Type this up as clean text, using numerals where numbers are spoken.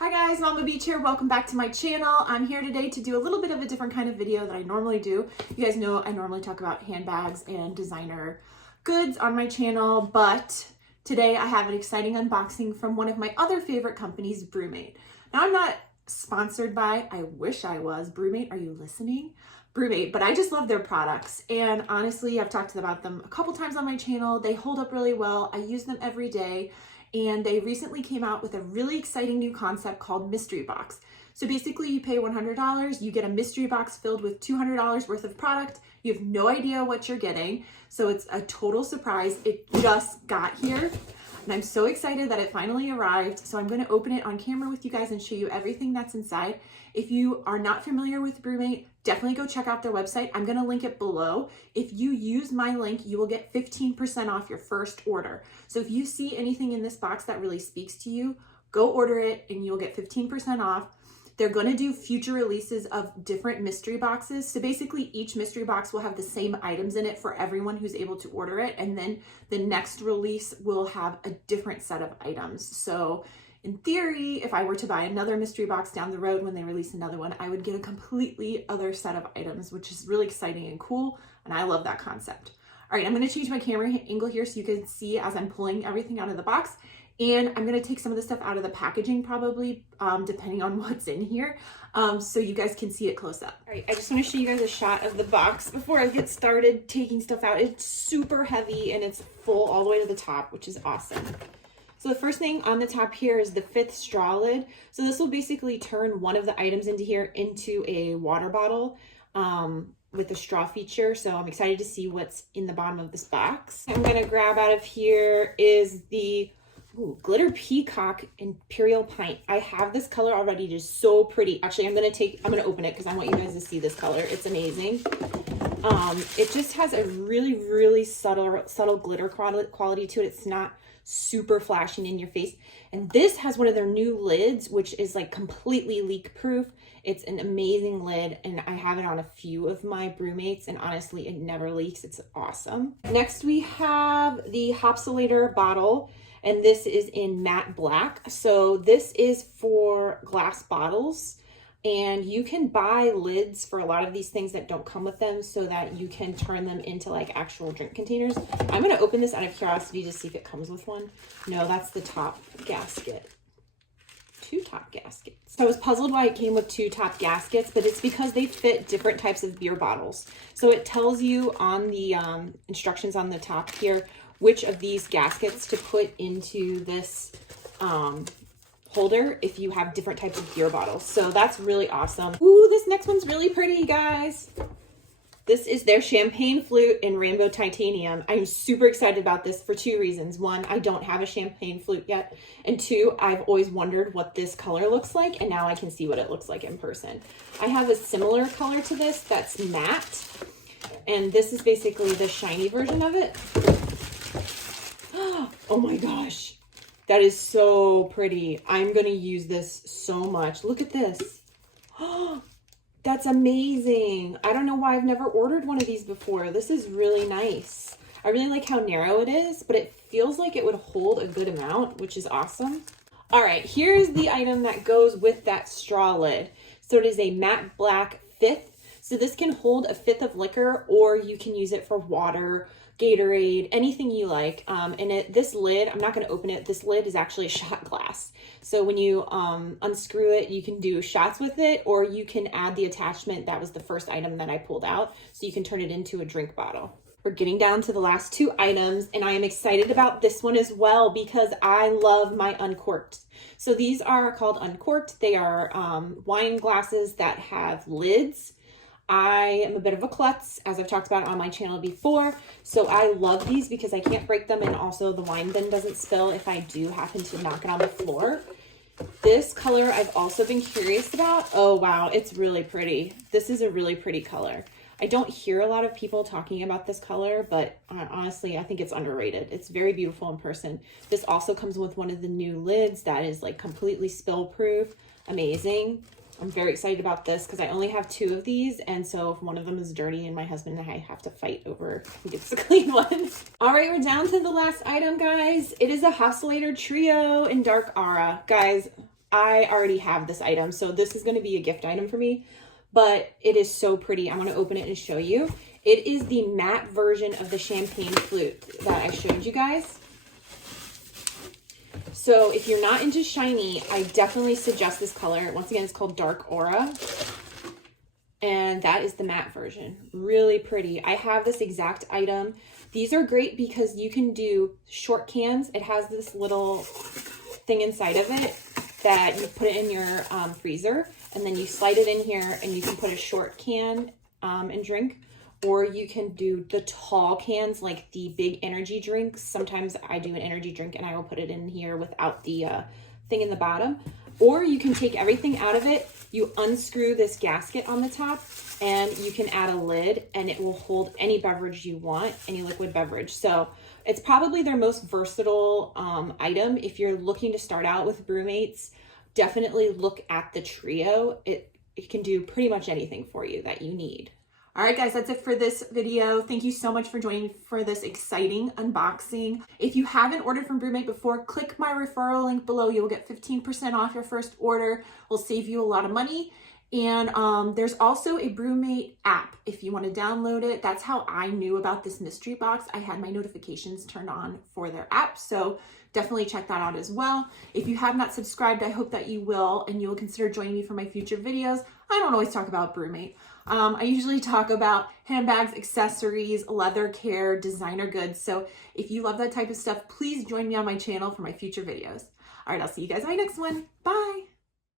Hi guys, Mama Beach here. Welcome back to my channel. I'm here today to do a little bit of a different kind of video that I normally do. You guys know I normally talk about handbags and designer goods on my channel, but today I have an exciting unboxing from one of my other favorite companies, Brumate. Now I'm not sponsored by, I wish I was. Brumate, are you listening? Brumate, but I just love their products. And honestly, I've talked about them a couple times on my channel. They hold up really well. I use them every day. And they recently came out with a really exciting new concept called Mystery Box. So basically you pay $100, you get a mystery box filled with $200 worth of product. You have no idea what you're getting. So it's a total surprise. It just got here and I'm so excited that it finally arrived. So I'm gonna open it on camera with you guys and show you everything that's inside. If you are not familiar with Brumate, definitely go check out their website. I'm gonna link it below. If you use my link, you will get 15% off your first order. So if you see anything in this box that really speaks to you, go order it and you'll get 15% off. They're gonna do future releases of different mystery boxes. So basically each mystery box will have the same items in it for everyone who's able to order it. And then the next release will have a different set of items. So in theory, if I were to buy another mystery box down the road when they release another one, I would get a completely other set of items, which is really exciting and cool. And I love that concept. All right, I'm gonna change my camera angle here so you can see as I'm pulling everything out of the box. And I'm gonna take some of the stuff out of the packaging probably, depending on what's in here, so you guys can see it close up. All right, I just wanna show you guys a shot of the box before I get started taking stuff out. It's super heavy and it's full all the way to the top, which is awesome. So the first thing on the top here is the 5th straw lid. So this will basically turn one of the items into here into a water bottle with the straw feature. So I'm excited to see what's in the bottom of this box. I'm gonna grab out of here is the Glitter Peacock Imperial Pint. I have this color already, it is so pretty. Actually, I'm gonna open it because I want you guys to see this color. It's amazing. It just has a really subtle glitter quality to it. It's not super flashing in your face. And this has one of their new lids, which is like completely leak proof. It's an amazing lid and I have it on a few of my Brumates and honestly, it never leaks. It's awesome. Next, we have the Hopsolator bottle. And this is in matte black. So this is for glass bottles and you can buy lids for a lot of these things that don't come with them so that you can turn them into like actual drink containers. I'm gonna open this out of curiosity to see if it comes with one. No, that's the top gasket. 2 top gaskets. So I was puzzled why it came with 2 top gaskets, but it's because they fit different types of beer bottles. So it tells you on the instructions on the top here which of these gaskets to put into this holder if you have different types of beer bottles. So that's really awesome. Ooh, this next one's really pretty, guys. This is their champagne flute in rainbow titanium. I'm super excited about this for 2 reasons. 1, I don't have a champagne flute yet. And 2, I've always wondered what this color looks like and now I can see what it looks like in person. I have a similar color to this that's matte. And this is basically the shiny version of it. Oh my gosh, that is so pretty. I'm gonna use this so much. Look at this. Oh, that's amazing. I don't know why I've never ordered one of these before. This is really nice. I really like how narrow it is, but it feels like it would hold a good amount, which is awesome. All right, here's the item that goes with that straw lid. So it is a matte black 5th. So this can hold a 5th of liquor or you can use it for water, Gatorade, anything you like. This lid, I'm not going to open it. This lid is actually a shot glass. So when you unscrew it, you can do shots with it, or you can add the attachment. That was the first item that I pulled out. So you can turn it into a drink bottle. We're getting down to the last 2 items, and I am excited about this one as well because I love my Uncork'd. So these are called Uncork'd. They are wine glasses that have lids. I am a bit of a klutz, as I've talked about on my channel before, so I love these because I can't break them and also the wine bin doesn't spill if I do happen to knock it on the floor. This color I've also been curious about. Oh wow, it's really pretty. This is a really pretty color. I don't hear a lot of people talking about this color, but honestly, I think it's underrated. It's very beautiful in person. This also comes with one of the new lids that is like completely spill proof. Amazing. I'm very excited about this because I only have 2 of these, and so if one of them is dirty and my husband and I have to fight over who gets the clean one. All right, we're down to the last item, guys. It is a Hopsolator Trio in Dark Aura. Guys, I already have this item, so this is going to be a gift item for me, but it is so pretty. I'm going to open it and show you. It is the matte version of the champagne flute that I showed you guys. So if you're not into shiny, I definitely suggest this color. Once again, it's called Dark Aura. And that is the matte version. Really pretty. I have this exact item. These are great because you can do short cans. It has this little thing inside of it that you put it in your freezer, and then you slide it in here and you can put a short can and drink. Or you can do the tall cans, like the big energy drinks. Sometimes I do an energy drink and I will put it in here without the thing in the bottom. Or you can take everything out of it, you unscrew this gasket on the top, and you can add a lid and it will hold any beverage you want, any liquid beverage. So it's probably their most versatile item. If you're looking to start out with Brumates, definitely look at the trio. It can do pretty much anything for you that you need. All right, guys, that's it for this video. Thank you so much for joining me for this exciting unboxing. If you haven't ordered from Brumate before, click my referral link below. You will get 15% off your first order. Will save you a lot of money. And there's also a Brumate app if you want to download it. That's how I knew about this mystery box. I had my notifications turned on for their app, so definitely check that out as well. If you have not subscribed, I hope that you will, and you will consider joining me for my future videos. I don't always talk about Brumate. I usually talk about handbags, accessories, leather care, designer goods. So if you love that type of stuff, please join me on my channel for my future videos. All right, I'll see you guys in my next one. Bye.